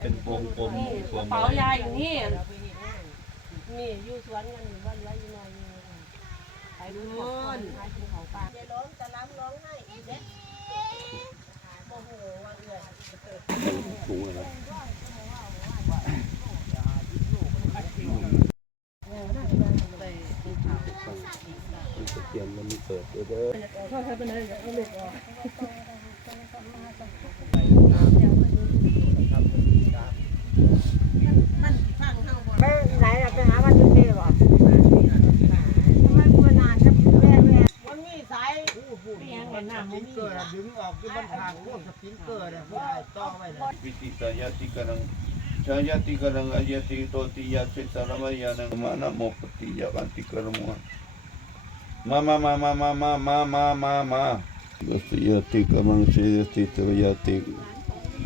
เป็นวงกลมวงเป๋ายาอย่างนี้นี่อยู่สวนกันบ้านไรอยู่หน่อยนี่ไปดูคน ถุงเลยครัเตรียมมันมีเปิดเด้อถ้าใครเป็นอะไรเอาเหล็กออกิงเกอร์น่ะดึงออกที่มันทางโค่นสปริงเกอร์เนี่ยผู้ใดต้อไว้เลยวิติตายาติกรังชายาติกรังอายติโตติยาเชตรมายานังมานะโมปติยากันติกรมัวมามามามามามามามามามาวัสยาติกมังเชยติตวยติ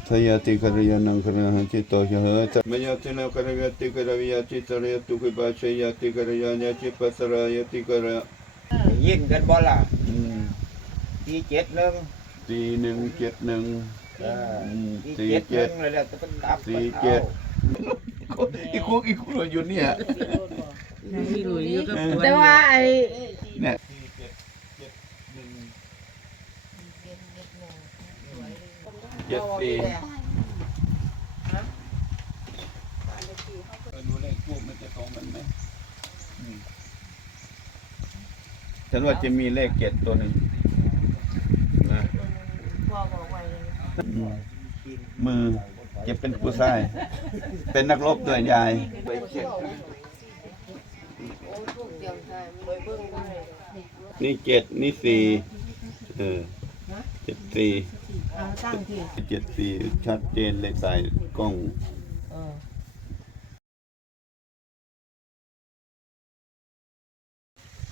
ทายาติกรยานังครหันจิโตยะตมยาตินะกรยาติกรวิยาติตรยตุกิบาชยาติกรยานยาติปัสรายติกรยินกันบ่ล่ะ อืมตีเจ็ดหนึ่งสี่หนึ่งเจ็ดหนึ่งเอออืมตีสี่เจ็ดหเจ็ดนึ่งเลยแหละจะเป็นดับสี่เจ็ดอีกคุกอีกคุกอยู่เนี่ยแต่ว่าไอ้เนี่ยเจ็ดสี่ดูเลขทูบมันจะตรงกันไหมอืมฉันว่าจะมีเลขเจ็ดตัวหนึ่งนะ พ่อบอก ไว้เลยอืมมือจะเป็นผู้ชาย เป็นนักรบด้วยยายไปเช็คนี่เจ็ดนี่สี่เออเจ็ดสี่เอาตั้งที่เจ็ดสี่ชัดเจนเลยสายกล้องเออ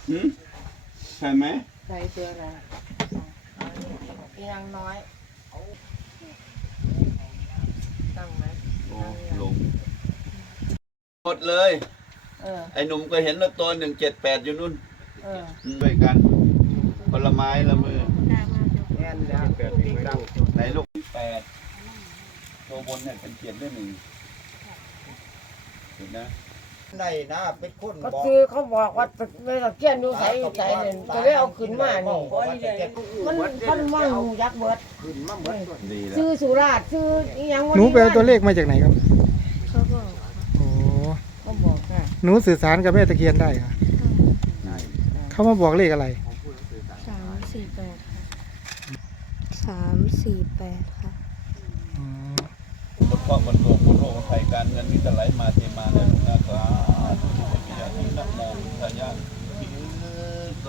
หืมใช่ไหมใส่เสื้ออะไรอีนางน้อย ตั้งไหมโอ้ลงหมดเลย เออ ไอ้หนุ่มก็เห็นแล้วตัวหนึ่งเจ็ดแปดอยู่นู่นเออด้วยกันคนละไม้ละมือแน่นแล้วตีดังไหนลูกแปดตัวบนเนี่ยเป็นเจ็ดด้วยหนึ่งเห็นนะ ได้นะเป็นคนก็บอกคือเขาบอกว่าไม่ตะเกียนดูใส่ใส่เนี่ยจะได้เอาขึ้นมานี่มันมันมันหูยักษ์เบิดขึ้นมาเหมือนกันดีแล้วชื่อสุราษฎร์ชื่ออีหยังหนูไปเอาตัวเลขมาจากไหนครับเขาบอกโอ้เขาบอกค่ะหนูสื่อสารกับแม่ตะเคียนได้เหรอเขามาบอกเลขอะไรสามสี่แปดค่ะสามสี่แปดค่ะอ๋อบทเพราะบนโลกบนโลกไทยการเงินมีแต่ไหลมาเทมา